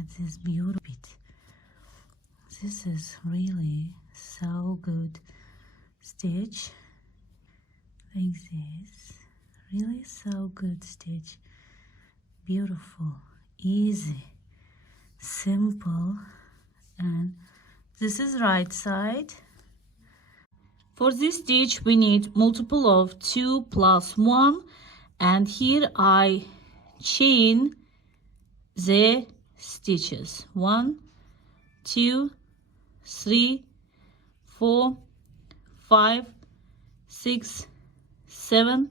at this beautiful bit. This is really so good stitch, like this. Really so good stitch. Beautiful, easy, simple. And this is right side. For this stitch we need multiple of 2 plus 1, and here I chain the stitches 1, 2, 3, 4, 5, 6, 7,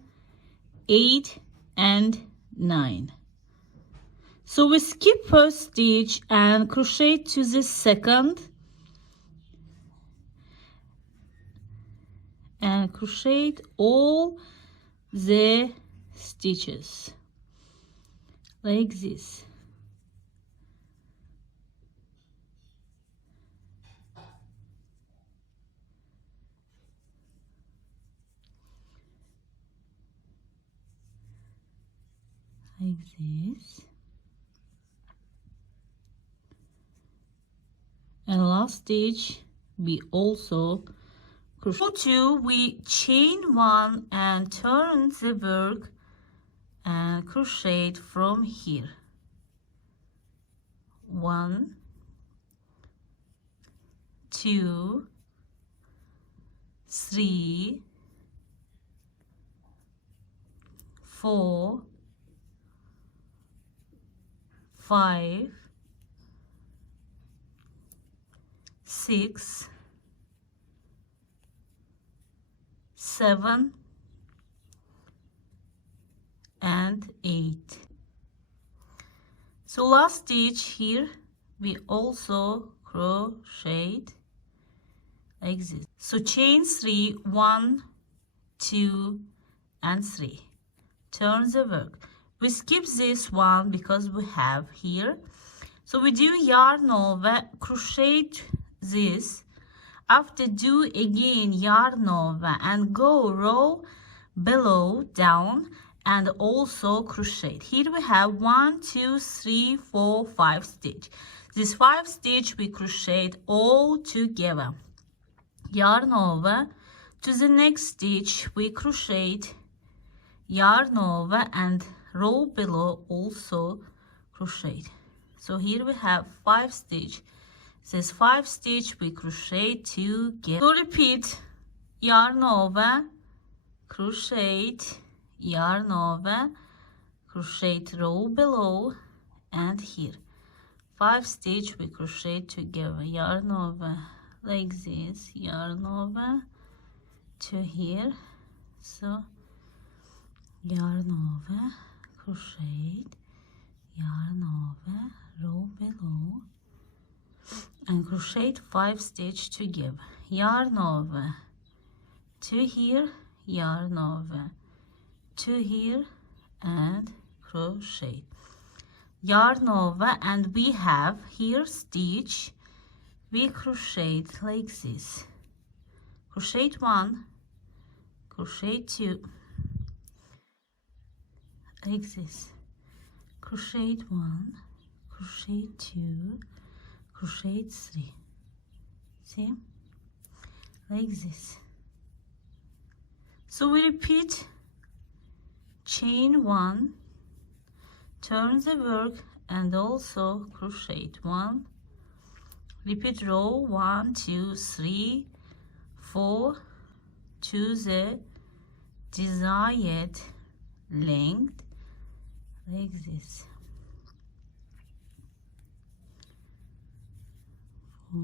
8 and 9. So we skip first stitch and crochet to the second and crochet all the stitches like this. Like this. And last stitch we also crochet 2, we chain 1 and turn the work and crochet from here. 1, 2, 3, 4, 5, 6, 7 and 8. So last stitch here we also crochet like this. So chain 3, 1, 2 and 3. Turn the work. We skip this one because we have here. So we do yarn over, crochet this. After do again yarn over and go row below down and also crochet. Here we have 1, 2, 3, 4, 5 stitch. This 5 stitch we crochet all together. Yarn over to the next stitch we crochet, yarn over and row below also crochet. So here we have 5 stitch. This 5 stitch we crochet together. So repeat, yarn over, crochet, yarn over, crochet, row below and here 5 stitch we crochet together. Yarn over like this, yarn over to here. So yarn over, crochet, yarn over, row below and crochet 5 stitch together. Yarn over to here, yarn over to here and crochet, yarn over, and we have here stitch we crochet like this. Crochet 1, crochet 2 like this, crochet 1, crochet 2, crochet 3. See, like this. So we repeat, chain 1, turn the work and also crochet 1, repeat row 1, 2, 3, 4 to the desired length like this. 4,